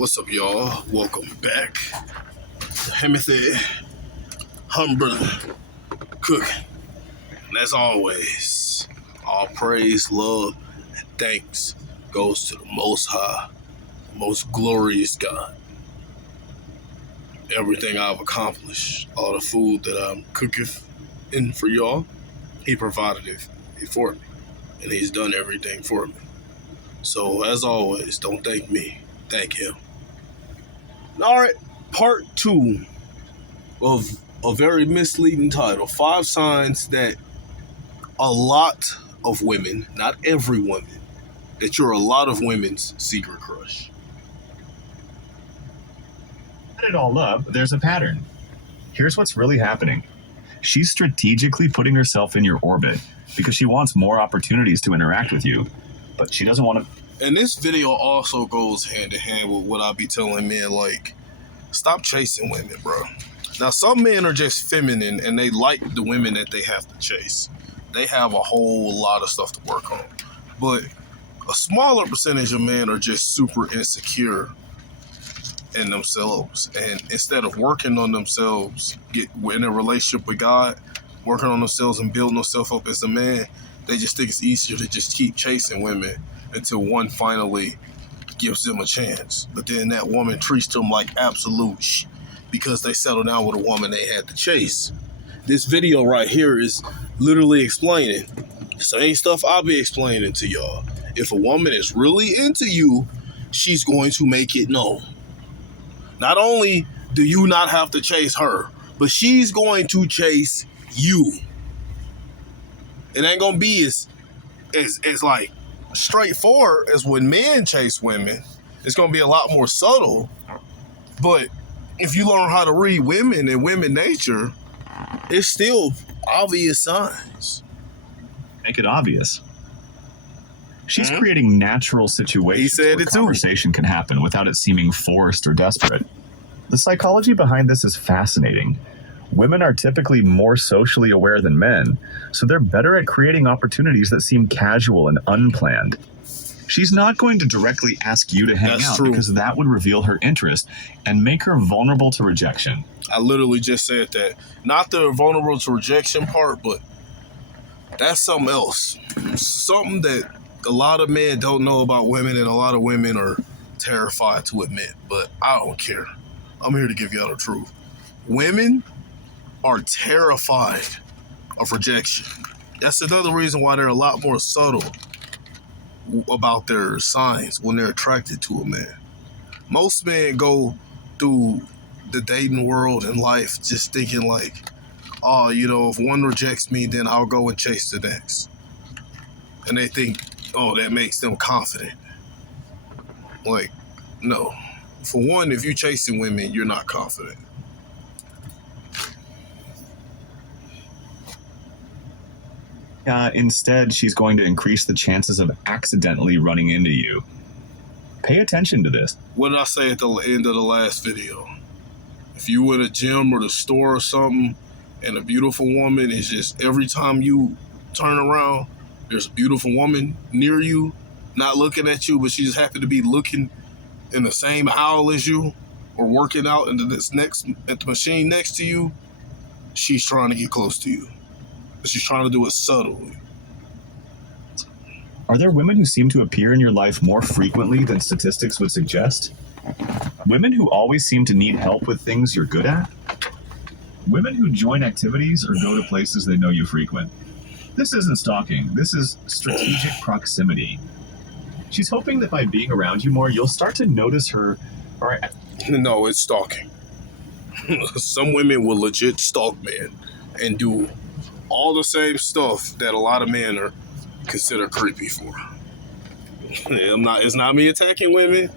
What's up, y'all? Welcome back to Timothy Humber Cooking. And as always, all praise, love, and thanks goes to the Most High, the most glorious God. Everything I've accomplished, all the food that I'm cooking in for y'all, He provided it for me. And He's done everything for me. So, as always, don't thank me, thank Him. All right, part 2 of a very misleading title. 5 signs that a lot of women, not every woman, that you're a lot of women's secret crush. Add it all up, there's a pattern. Here's what's really happening. She's strategically putting herself in your orbit because she wants more opportunities to interact with you, but she doesn't want to. And this video also goes hand in hand with what I be telling men, like, stop chasing women, bro. Now, some men are just feminine and they like the women that they have to chase. They have a whole lot of stuff to work on. But a smaller percentage of men are just super insecure in themselves. And instead of working on themselves, get in a relationship with God, working on themselves and building themselves up as a man, they just think it's easier to just keep chasing women until one finally gives them a chance. But then that woman treats them like absolute because they settle down with a woman they had to chase. This video right here is literally explaining the same stuff I'll be explaining to y'all. If a woman is really into you, she's going to make it known. Not only do you not have to chase her, but she's going to chase you. It ain't gonna be as like straightforward as when men chase women. It's gonna be a lot more subtle. But if you learn how to read women and women nature, it's still obvious signs. Make it obvious. She's creating natural situations where conversation can happen without it seeming forced or desperate. The psychology behind this is fascinating. Women are typically more socially aware than men, so they're better at creating opportunities that seem casual and unplanned. She's not going to directly ask you to hang out because that would reveal her interest and make her vulnerable to rejection. I literally just said that. Not the vulnerable to rejection part, but that's something else. Something that a lot of men don't know about women and a lot of women are terrified to admit, but I don't care. I'm here to give y'all the truth. Women are terrified of rejection. That's another reason why they're a lot more subtle about their signs when they're attracted to a man. Most men go through the dating world and life just thinking like, oh, if one rejects me, then I'll go and chase the next. And they think, oh, that makes them confident. Like, no. For one, if you're chasing women, you're not confident. Instead, she's going to increase the chances of accidentally running into you. Pay attention to this. What did I say at the end of the last video? If you in a gym or the store or something, and a beautiful woman is just, every time you turn around, there's a beautiful woman near you, not looking at you, but she just happened to be looking in the same aisle as you, or working out at the machine next to you, she's trying to get close to you. But she's trying to do it subtly. Are there women who seem to appear in your life more frequently than statistics would suggest? Women who always seem to need help with things you're good at? Women who join activities or go to places they know you frequent? This isn't stalking. This is strategic proximity. She's hoping that by being around you more, you'll start to notice her. No, it's stalking. Some women will legit stalk men and do all the same stuff that a lot of men are considered creepy for. It's not me attacking women.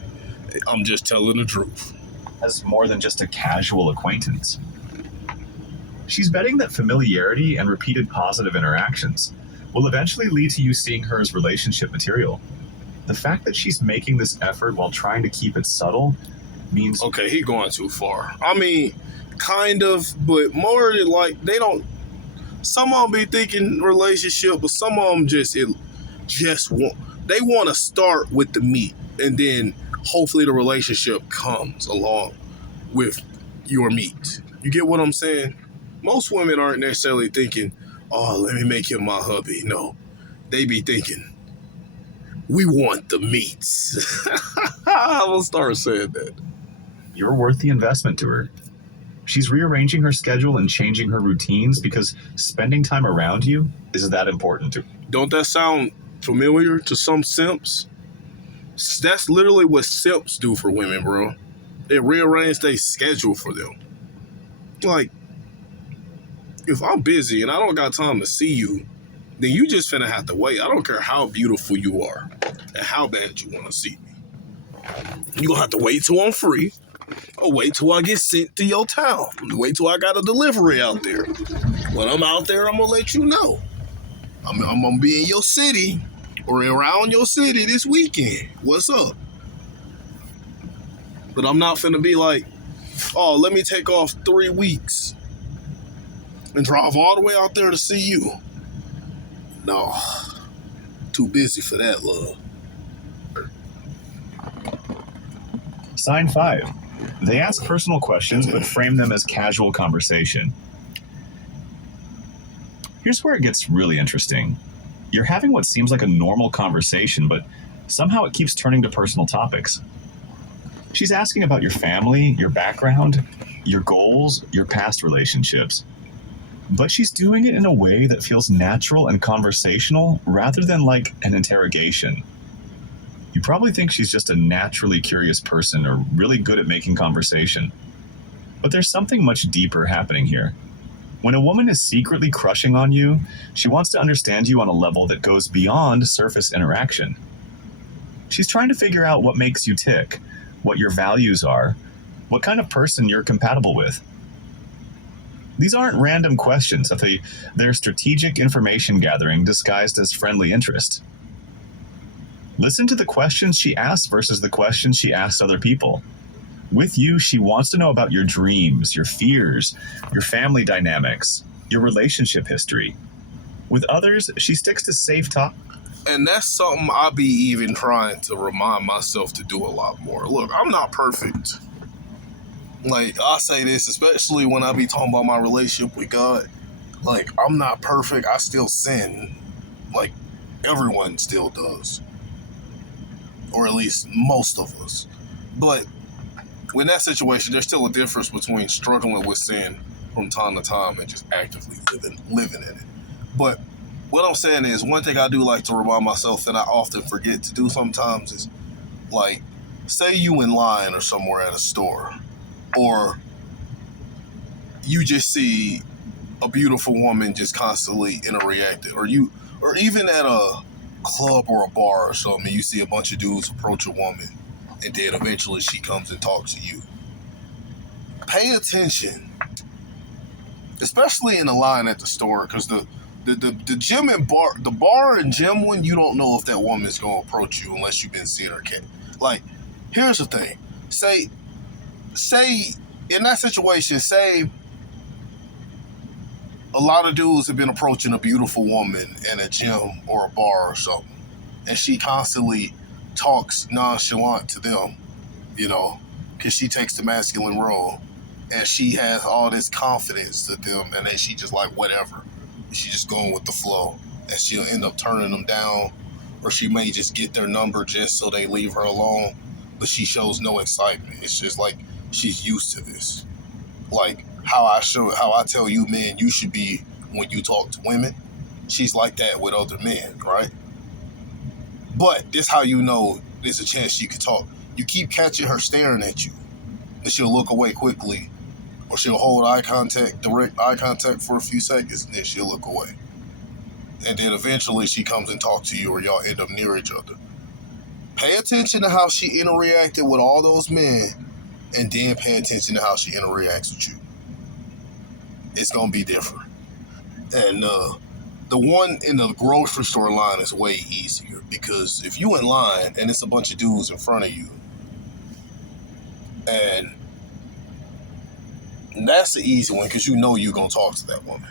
I'm just telling the truth. As more than just a casual acquaintance. She's betting that familiarity and repeated positive interactions will eventually lead to you seeing her as relationship material. The fact that she's making this effort while trying to keep it subtle means... Okay, he going too far. I mean, kind of, but more like they don't... Some of them be thinking relationship, but some of them just want... They want to start with the meat and then hopefully the relationship comes along with your meat. You get what I'm saying? Most women aren't necessarily thinking, oh, let me make him my hubby. No, they be thinking, we want the meats. I will start saying that. You're worth the investment to her. She's rearranging her schedule and changing her routines because spending time around you is that important to her. Don't that sound familiar to some simps? That's literally what simps do for women, bro. They rearrange their schedule for them. Like, if I'm busy and I don't got time to see you, then you just finna have to wait. I don't care how beautiful you are and how bad you want to see me. You gonna have to wait till I'm free, or wait till I get sent to your town. Wait till I got a delivery out there. When I'm out there, I'm gonna let you know. I'm gonna be in your city or around your city this weekend. What's up? But I'm not finna be like, oh, let me take off 3 weeks and drive all the way out there to see you. No, too busy for that, love. Sign 5. They ask personal questions but frame them as casual conversation. Here's where it gets really interesting. You're having what seems like a normal conversation, but somehow it keeps turning to personal topics. She's asking about your family, your background, your goals, your past relationships. But she's doing it in a way that feels natural and conversational rather than like an interrogation. You probably think she's just a naturally curious person or really good at making conversation. But there's something much deeper happening here. When a woman is secretly crushing on you, she wants to understand you on a level that goes beyond surface interaction. She's trying to figure out what makes you tick, what your values are, what kind of person you're compatible with. These aren't random questions, they're strategic information gathering disguised as friendly interest. Listen to the questions she asks versus the questions she asks other people. With you, she wants to know about your dreams, your fears, your family dynamics, your relationship history. With others, she sticks to safe talk. And that's something I be even trying to remind myself to do a lot more. Look, I'm not perfect. Like, I say this, especially when I be talking about my relationship with God. Like, I'm not perfect. I still sin. Like, everyone still does. Or at least most of us. But in that situation, there's still a difference between struggling with sin from time to time and just actively living in it. But what I'm saying is, one thing I do like to remind myself that I often forget to do sometimes is, like, say you in line or somewhere at a store, or you just see a beautiful woman just constantly interacting, or even at a club or a bar or something, you see a bunch of dudes approach a woman, and then eventually she comes and talks to you. Pay attention, especially in the line at the store, because the gym and bar, the bar and gym one, you don't know if that woman's gonna approach you unless you've been seeing her. Like, here's the thing: say in that situation, say a lot of dudes have been approaching a beautiful woman in a gym or a bar or something, and she constantly talks nonchalant to them, because she takes the masculine role, and she has all this confidence to them, and then she just like, whatever. She just going with the flow, and she'll end up turning them down, or she may just get their number just so they leave her alone, but she shows no excitement. It's just like she's used to this. Like how I tell you men you should be when you talk to women, she's like that with other men, right? But this how you know there's a chance she could talk. You keep catching her staring at you, and she'll look away quickly, or she'll hold direct eye contact for a few seconds, and then she'll look away. And then eventually she comes and talks to you, or y'all end up near each other. Pay attention to how she interacted with all those men, and then pay attention to how she interacts with you. It's going to be different. And the one in the grocery store line is way easier, because if you in line and it's a bunch of dudes in front of you, and that's the easy one, because you know you're going to talk to that woman.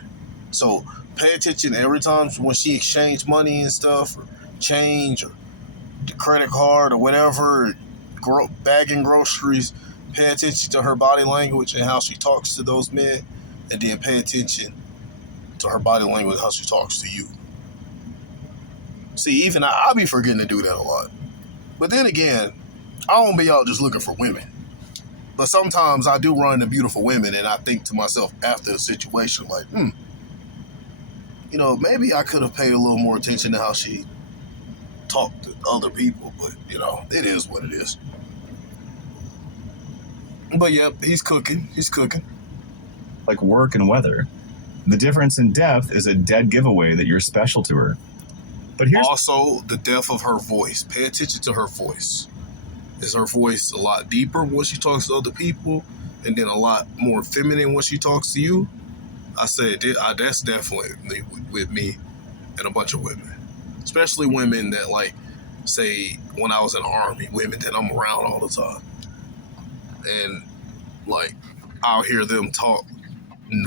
So pay attention every time when she exchange money and stuff, or change, or the credit card or whatever, bagging groceries, pay attention to her body language and how she talks to those men, and then pay attention to her body language and how she talks to you. See, even I be forgetting to do that a lot. But then again, I don't be out just looking for women. But sometimes I do run into beautiful women, and I think to myself after the situation, like, maybe I could have paid a little more attention to how she talked to other people. But, it is what it is. But, yeah, he's cooking. Like work and weather. The difference in depth is a dead giveaway that you're special to her. But here's also the depth of her voice. Pay attention to her voice. Is her voice a lot deeper when she talks to other people, and then a lot more feminine when she talks to you? I said that's definitely with me and a bunch of women, especially women that, like, say when I was in the Army, women that I'm around all the time, and like I'll hear them talk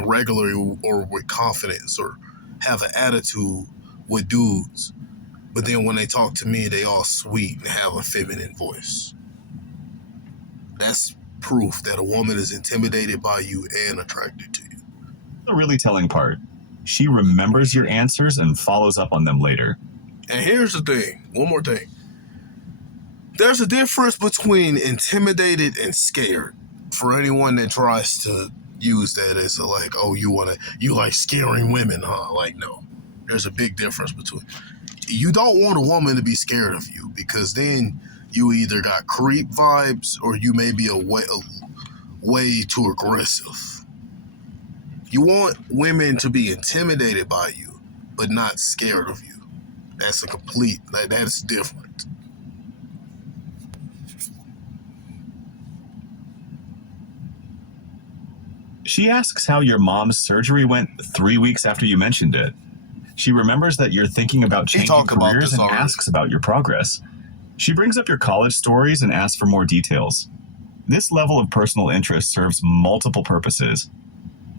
regularly or with confidence or have an attitude with dudes, but then when they talk to me, they all sweet and have a feminine voice. That's proof that a woman is intimidated by you and attracted to you. The really telling part. She remembers your answers and follows up on them later. And here's the thing. One more thing. There's a difference between intimidated and scared. For anyone that tries to use that as you like scaring women, huh? Like, no. There's a big difference between. You don't want a woman to be scared of you, because then you either got creep vibes or you may be a way too aggressive. You want women to be intimidated by you, but not scared of you. That's that's different. She asks how your mom's surgery went 3 weeks after you mentioned it. She remembers that you're thinking about changing careers and asks about your progress. She brings up your college stories and asks for more details. This level of personal interest serves multiple purposes.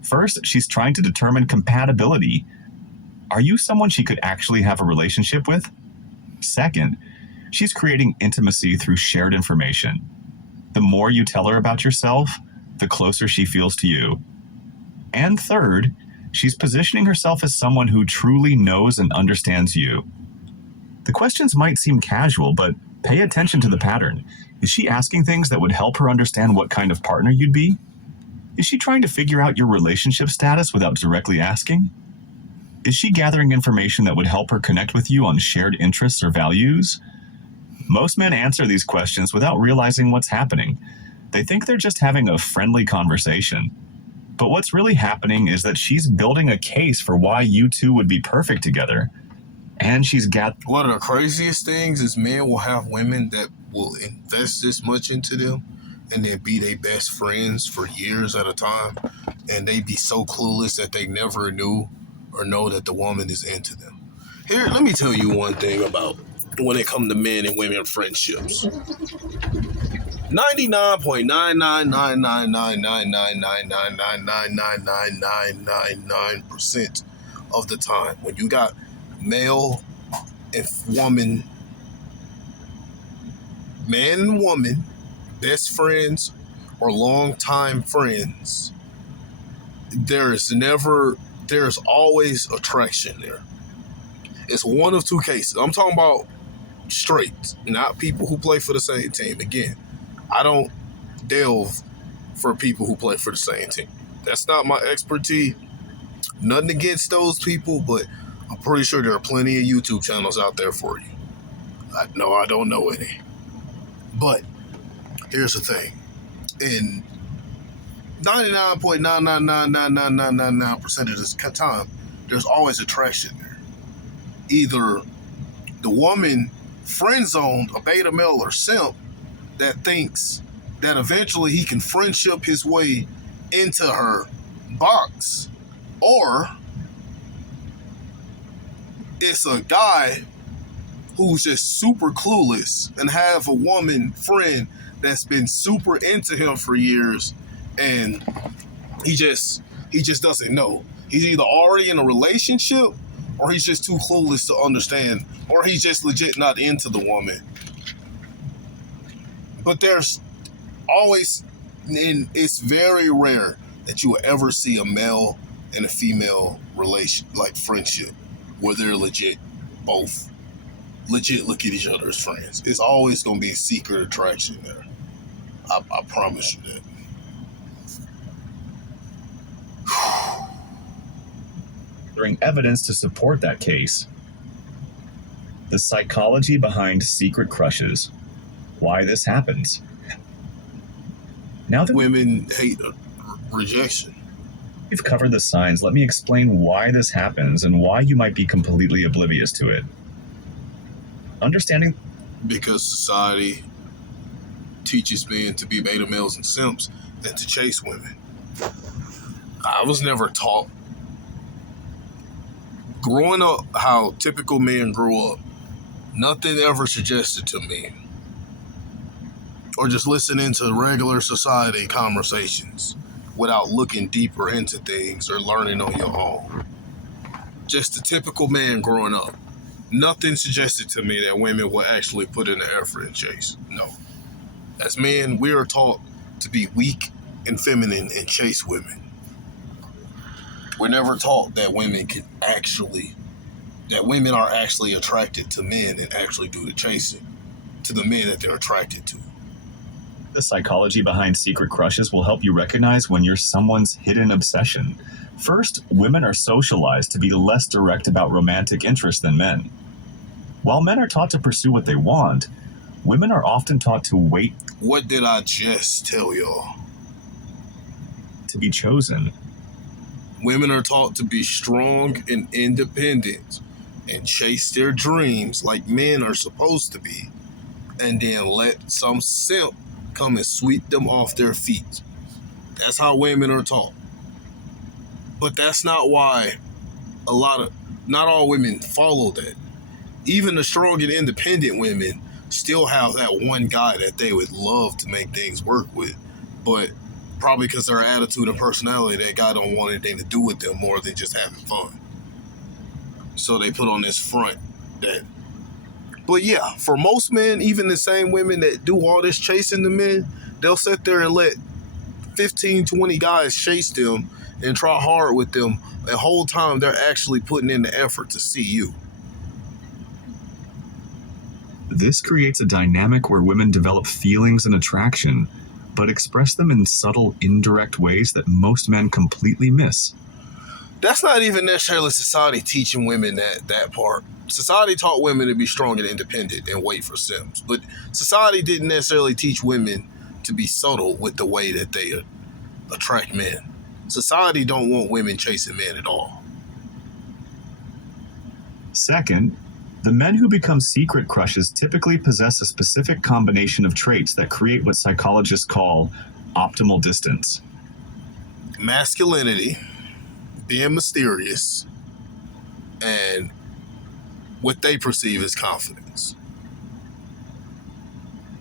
First, she's trying to determine compatibility. Are you someone she could actually have a relationship with? Second, she's creating intimacy through shared information. The more you tell her about yourself, the closer she feels to you. And third, she's positioning herself as someone who truly knows and understands you. The questions might seem casual, but pay attention to the pattern. Is she asking things that would help her understand what kind of partner you'd be? Is she trying to figure out your relationship status without directly asking? Is she gathering information that would help her connect with you on shared interests or values? Most men answer these questions without realizing what's happening. They think they're just having a friendly conversation. But what's really happening is that she's building a case for why you two would be perfect together. And one of the craziest things is men will have women that will invest this much into them and then be their best friends for years at a time, and they be so clueless that they never knew or know that the woman is into them. Here, let me tell you one thing about when it comes to men and women friendships. 99.9999999999999% of the time, when you got male and woman, man and woman, best friends or longtime friends, there's always attraction there. It's one of two cases. I'm talking about straight, not people who play for the same team. Again, I don't delve for people who play for the same team. That's not my expertise. Nothing against those people, but I'm pretty sure there are plenty of YouTube channels out there for you. I don't know any. But here's the thing. In 99.9999999% of this time, there's always attraction there. Either the woman friend-zoned a beta male or simp that thinks that eventually he can friendship his way into her box, or it's a guy who's just super clueless and have a woman friend that's been super into him for years, and he just doesn't know. He's either already in a relationship, or he's just too clueless to understand, or he's just legit not into the woman. But there's always, and it's very rare that you will ever see a male and a female relation, like friendship, where they're both legit look at each other as friends. It's always going to be a secret attraction there. I promise you that. Bring evidence to support that case. The psychology behind secret crushes. Why this happens. Now that women hate rejection. We've covered the signs. Let me explain why this happens and why you might be completely oblivious to it. Understanding. Because society teaches men to be beta males and simps and to chase women. I was never taught. Growing up, how typical men grew up, nothing ever suggested to me, or just listening to regular society conversations without looking deeper into things or learning on your own. Just the typical man growing up. Nothing suggested to me that women will actually put in the effort and chase. No. As men, we are taught to be weak and feminine and chase women. We're never taught that women are actually attracted to men and actually do the chasing to the men that they're attracted to. The psychology behind secret crushes will help you recognize when you're someone's hidden obsession. First, women are socialized to be less direct about romantic interest than men. While men are taught to pursue what they want, women are often taught to wait. What did I just tell y'all? To be chosen. Women are taught to be strong and independent and chase their dreams like men are supposed to be, and then let some simp come and sweep them off their feet. That's how women are taught. But that's not why not all women follow that. Even the strong and independent women still have that one guy that they would love to make things work with, but probably because their attitude and personality, that guy don't want anything to do with them more than just having fun. So they put on this front that. But yeah, for most men, even the same women that do all this chasing the men, they'll sit there and let 15, 20 guys chase them and try hard with them. The whole time they're actually putting in the effort to see you. This creates a dynamic where women develop feelings and attraction, but express them in subtle, indirect ways that most men completely miss. That's not even necessarily society teaching women that part. Society taught women to be strong and independent and wait for simps. But society didn't necessarily teach women to be subtle with the way that they attract men. Society don't want women chasing men at all. Second, the men who become secret crushes typically possess a specific combination of traits that create what psychologists call optimal distance. Masculinity, being mysterious, and what they perceive as confidence.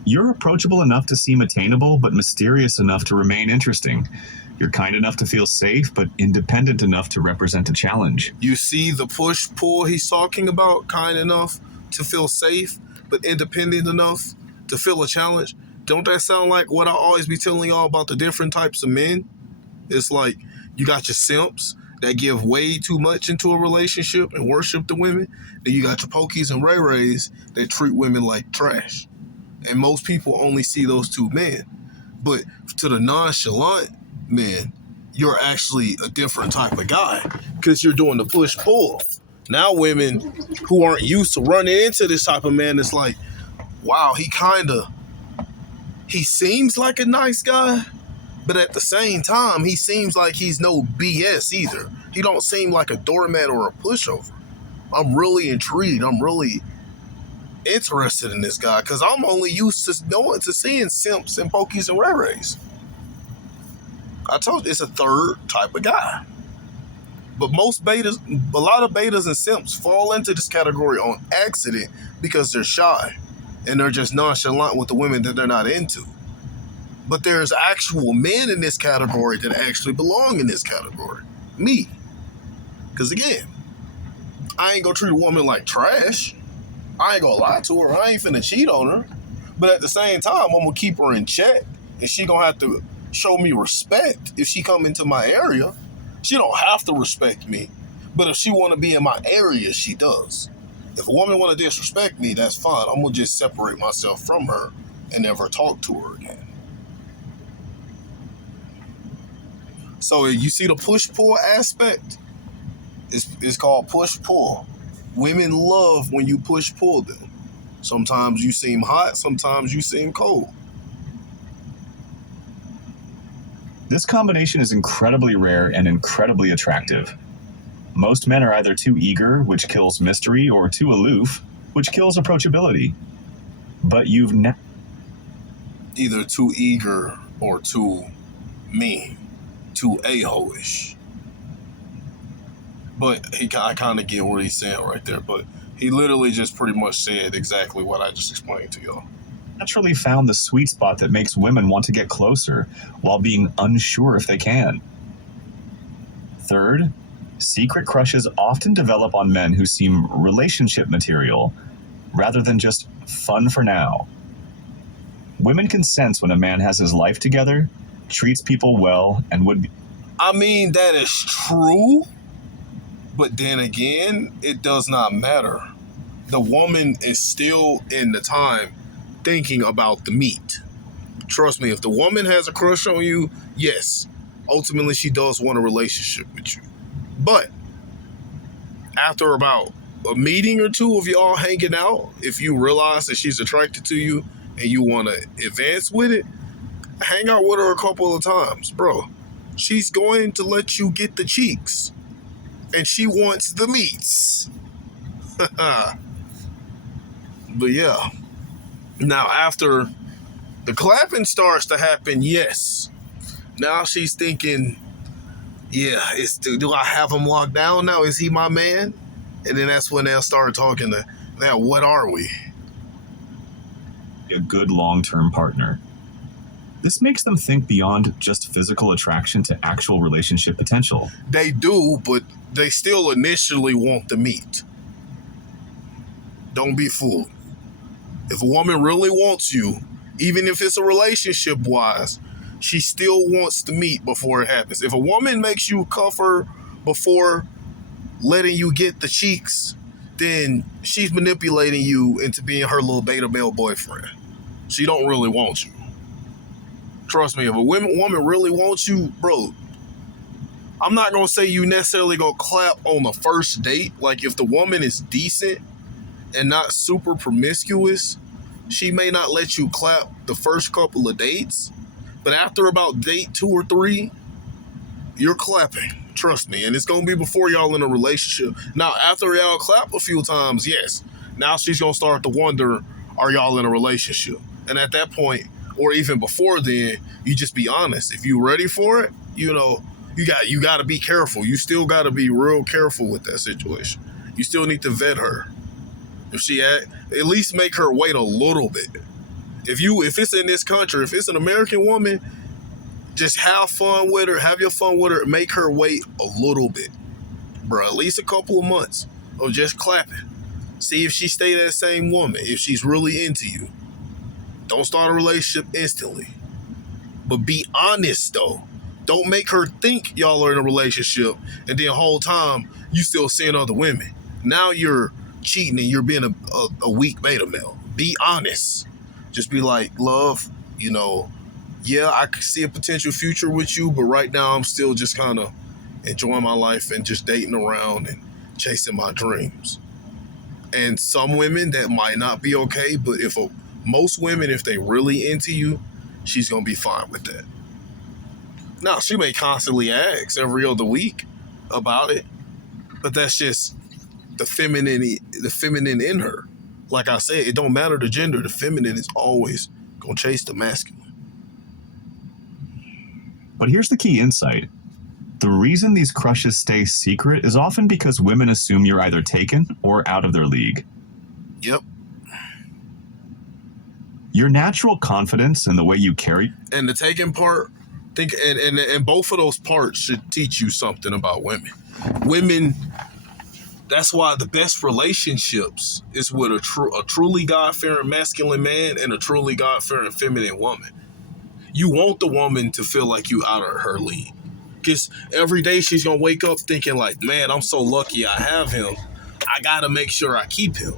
You're approachable enough to seem attainable, but mysterious enough to remain interesting. You're kind enough to feel safe, but independent enough to represent a challenge. You see the push-pull he's talking about? Kind enough to feel safe, but independent enough to feel a challenge? Don't that sound like what I always be telling y'all about the different types of men? It's like you got your simps that give way too much into a relationship and worship the women. Then you got your pokies and ray-rays that treat women like trash. And most people only see those two men. But to the nonchalant men, you're actually a different type of guy because you're doing the push-pull. Now women who aren't used to running into this type of man, it's like, wow, he seems like a nice guy, but at the same time, he seems like he's no BS either. He don't seem like a doormat or a pushover. I'm really intrigued. I'm really interested in this guy because I'm only used to seeing simps and pokies and ray-rays. I told you, it's a third type of guy. But a lot of betas and simps fall into this category on accident because they're shy and they're just nonchalant with the women that they're not into. But there's actual men in this category that actually belong in this category. Me. Because again, I ain't gonna treat a woman like trash. I ain't gonna lie to her. I ain't finna cheat on her. But at the same time, I'm gonna keep her in check, and she gonna have to show me respect if she come into my area. She don't have to respect me, but if she want to be in my area, she does. If a woman want to disrespect me, that's fine. I'm gonna just separate myself from her and never talk to her again. So you see the push-pull aspect? It's called push-pull. Women love when you push-pull them. Sometimes you seem hot, sometimes you seem cold. This combination is incredibly rare and incredibly attractive. Most men are either too eager, which kills mystery, or too aloof, which kills approachability. But you've either too eager or too mean, too a-hole-ish. But I kind of get what he's saying right there. But he literally just pretty much said exactly what I just explained to y'all. Naturally found the sweet spot that makes women want to get closer while being unsure if they can. Third, secret crushes often develop on men who seem relationship material rather than just fun for now. Women can sense when a man has his life together, treats people well, and would be... I mean, that is true, but then again, it does not matter. The woman is still in the time thinking about the meat. Trust me, if the woman has a crush on you, yes, ultimately she does want a relationship with you. But after about a meeting or two of y'all hanging out, if you realize that she's attracted to you and you want to advance with it, hang out with her a couple of times. Bro, she's going to let you get the cheeks. And she wants the meats. But yeah. Now, after the clapping starts to happen, yes. Now she's thinking, yeah, do I have him locked down now? Is he my man? And then that's when they'll start talking to, now, what are we? A good long-term partner. This makes them think beyond just physical attraction to actual relationship potential. They do, but they still initially want the meat. Don't be fooled. If a woman really wants you, even if it's a relationship-wise, she still wants the meat before it happens. If a woman makes you cuff her before letting you get the cheeks, then she's manipulating you into being her little beta male boyfriend. She don't really want you. Trust me, if a woman really wants you, bro, I'm not going to say you necessarily going to clap on the first date. Like, if the woman is decent and not super promiscuous, she may not let you clap the first couple of dates. But after about date 2 or 3, you're clapping. Trust me. And it's going to be before y'all in a relationship. Now, after y'all clap a few times, yes. Now she's going to start to wonder, are y'all in a relationship? And at that point, or even before then, you just be honest. If you're ready for it, you know, you got to be careful. You still got to be real careful with that situation. You still need to vet her. If she at least make her wait a little bit. If it's in this country, if it's an American woman, just have fun with her, have your fun with her, make her wait a little bit. Bro, at least a couple of months of just clapping. See if she stay that same woman, if she's really into you. Don't start a relationship instantly. But be honest, though. Don't make her think y'all are in a relationship and then the whole time you still seeing other women. Now you're cheating and you're being a weak beta male. Be honest. Just be like, love, you know, yeah, I could see a potential future with you, but right now I'm still just kind of enjoying my life and just dating around and chasing my dreams. And some women, that might not be okay, but most women, if they really into you, she's going to be fine with that. Now, she may constantly ask every other week about it, but that's just the feminine in her. Like I said, it don't matter the gender. The feminine is always going to chase the masculine. But here's the key insight. The reason these crushes stay secret is often because women assume you're either taken or out of their league. Yep. Your natural confidence and the way you carry... And the taken part, and both of those parts should teach you something about women. Women That's why the best relationships is with a truly God-fearing masculine man and a truly God-fearing feminine woman. You want the woman to feel like you out of her league. Because every day she's going to wake up thinking like, man, I'm so lucky I have him. I got to make sure I keep him.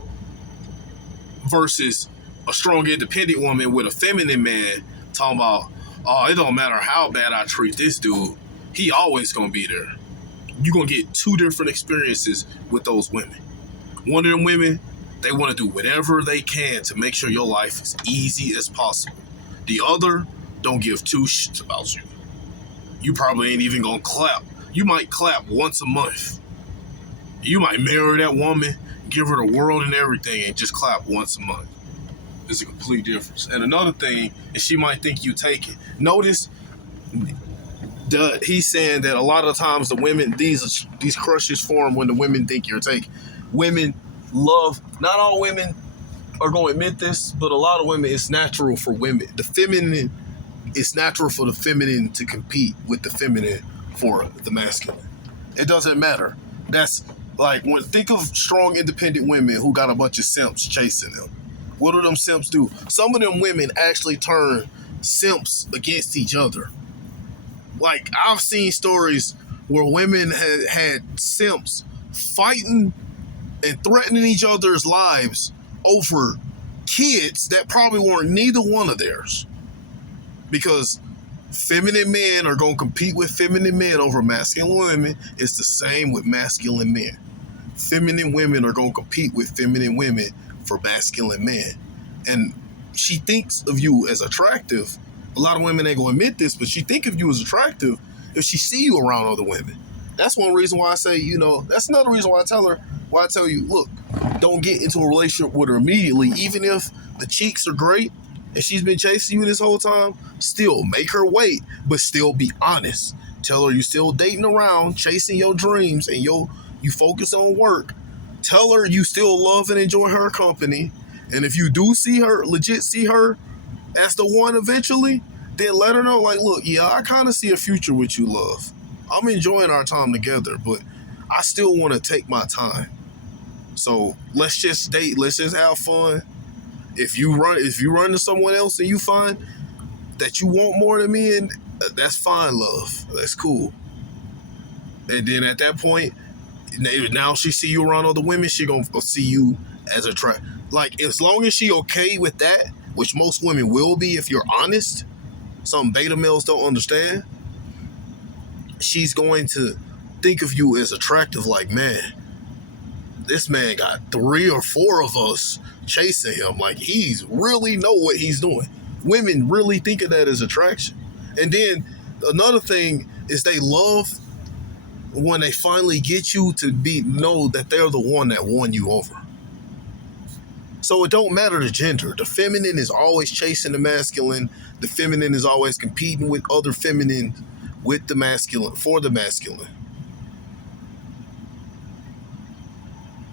Versus a strong, independent woman with a feminine man talking about, oh, it don't matter how bad I treat this dude. He always going to be there. You're going to get two different experiences with those women. One of them women, they want to do whatever they can to make sure your life is easy as possible. The other don't give two shits about you. You probably ain't even going to clap. You might clap once a month. You might marry that woman, give her the world and everything, and just clap once a month. It's a complete difference. And another thing is she might think you take it. Notice he's saying that a lot of times the women, these crushes form when the women think you're taking. Women love, not all women are going to admit this, but a lot of women, it's natural for women. The feminine, it's natural for the feminine to compete with the feminine for the masculine. It doesn't matter. That's like, think of strong, independent women who got a bunch of simps chasing them. What do them simps do? Some of them women actually turn simps against each other. Like, I've seen stories where women had simps fighting and threatening each other's lives over kids that probably weren't neither one of theirs. Because feminine men are going to compete with feminine men over masculine women. It's the same with masculine men. Feminine women are going to compete with feminine women for masculine men. And she thinks of you as attractive. A lot of women ain't going to admit this, but she think of you as attractive if she see you around other women. That's one reason why I say, that's another reason why I tell you, look, don't get into a relationship with her immediately. Even if the cheeks are great and she's been chasing you this whole time, still make her wait, but still be honest. Tell her you still dating around, chasing your dreams, and you focus on work. Tell her you still love and enjoy her company. And if you do legit see her as the one eventually, then let her know, like, look, yeah, I kind of see a future with you, love. I'm enjoying our time together, but I still want to take my time. So let's just date. Let's just have fun. If you run to someone else and you find that you want more than me, and that's fine, love. That's cool. And then at that point, now she see you around other women, she gonna see you as a try. Like, as long as she okay with that, which most women will be if you're honest, some beta males don't understand, she's going to think of you as attractive. Like, man, this man got 3 or 4 of us chasing him. Like, he's really know what he's doing. Women really think of that as attraction. And then another thing is they love when they finally get you to know that they're the one that won you over. So it don't matter the gender. The feminine is always chasing the masculine. The feminine is always competing with other feminine with the masculine, for the masculine.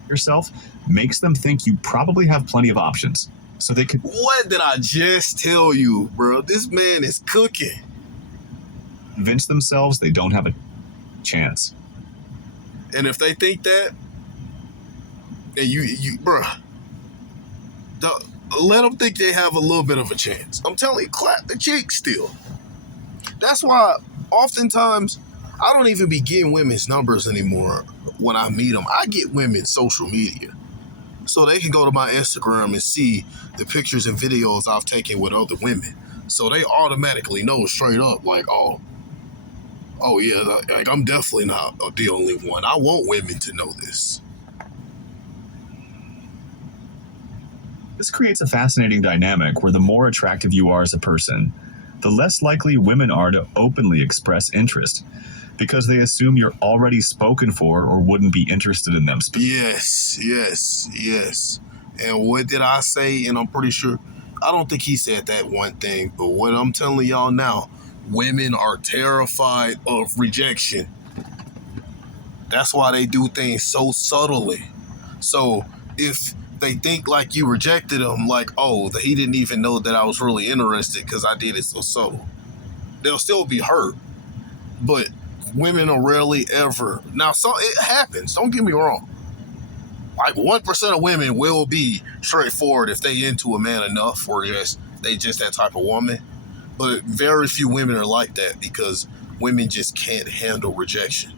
Yourself makes them think you probably have plenty of options. So they could... What did I just tell you, bro? This man is cooking. Convince themselves they don't have a chance. And if they think that, and you bruh, let them think they have a little bit of a chance. I'm telling you, clap the cheeks still. That's why oftentimes I don't even be getting women's numbers anymore when I meet them. I get women's social media so they can go to my Instagram and see the pictures and videos I've taken with other women. So they automatically know straight up, like, oh yeah, like, I'm definitely not the only one. I want women to know this. This creates a fascinating dynamic where the more attractive you are as a person, the less likely women are to openly express interest because they assume you're already spoken for or wouldn't be interested in them. Yes. And what did I say? And I'm pretty sure, I don't think he said that one thing, but what I'm telling y'all now, women are terrified of rejection. That's why they do things so subtly. So if they think like you rejected him, like, oh, he didn't even know that I was really interested because I did it so subtle, they'll still be hurt. But women are rarely ever, now, so it happens, don't get me wrong, Like 1% of women will be straightforward if they into a man enough, or they just that type of woman. But very few women are like that because women just can't handle rejection.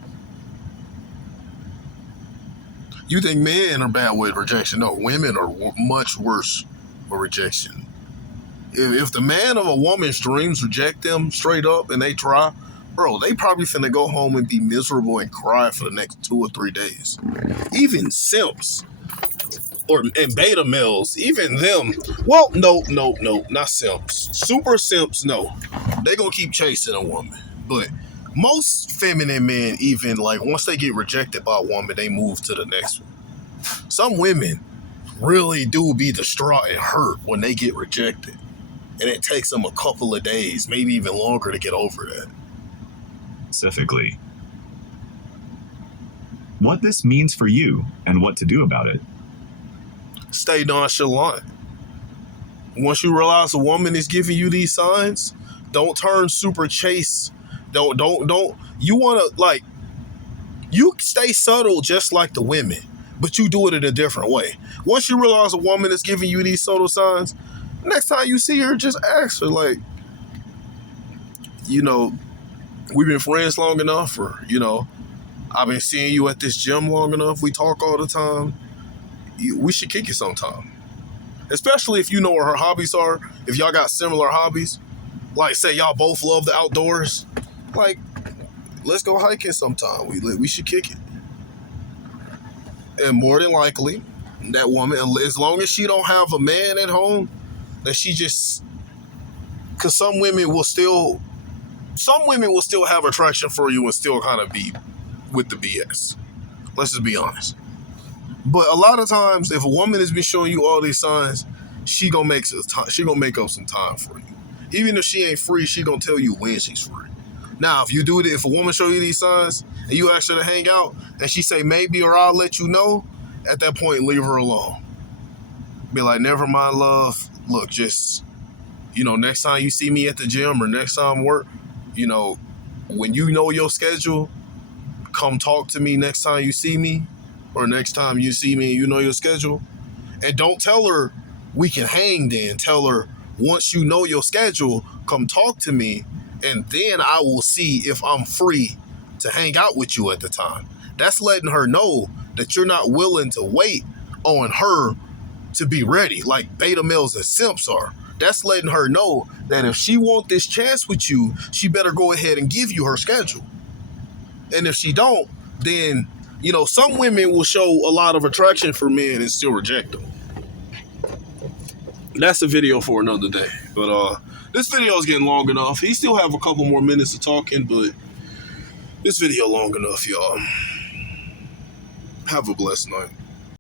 You think men are bad with rejection? No, women are much worse with rejection. If the man of a woman's dreams reject them straight up and they try, bro, they probably finna go home and be miserable and cry for the next 2 or 3 days. Even simps and beta males, even them. Well, no, not simps. Super simps, no. They gonna keep chasing a woman. But most feminine men, even like once they get rejected by a woman, they move to the next one. Some women really do be distraught and hurt when they get rejected. And it takes them a couple of days, maybe even longer to get over that. Specifically, what this means for you and what to do about it. Stay nonchalant. Once you realize a woman is giving you these signs, don't turn super chase. Don't. You want to, like, you stay subtle just like the women, but you do it in a different way. Once you realize a woman is giving you these subtle signs, next time you see her, just ask her, like, you know, we've been friends long enough, or, you know, I've been seeing you at this gym long enough. We talk all the time. We should kick it sometime. Especially if you know what her hobbies are. If y'all got similar hobbies, like say y'all both love the outdoors, like, let's go hiking sometime. We should kick it. And more than likely, that woman, as long as she don't have a man at home, that she just, because some women will still have attraction for you and still kind of be with the BS. Let's just be honest. But a lot of times, if a woman has been showing you all these signs, she gonna make up some time for you. Even if she ain't free, she gonna tell you when she's free. Now, if a woman show you these signs and you ask her to hang out and she say maybe or I'll let you know, at that point, leave her alone. Be like, never mind, love. Look, just, you know, next time you see me at the gym or next time work, you know, when you know your schedule, come talk to me next time you see me, or next time you see me and you know your schedule. And don't tell her we can hang then. Tell her once you know your schedule, come talk to me, and then I will see if I'm free to hang out with you at the time. That's letting her know that you're not willing to wait on her to be ready, like beta males and simps are. That's letting her know that if she want this chance with you, she better go ahead and give you her schedule. And if she don't, then, you know, some women will show a lot of attraction for men and still reject them. That's a video for another day. But this video is getting long enough. He still have a couple more minutes of talking, but this video long enough, y'all. Have a blessed night.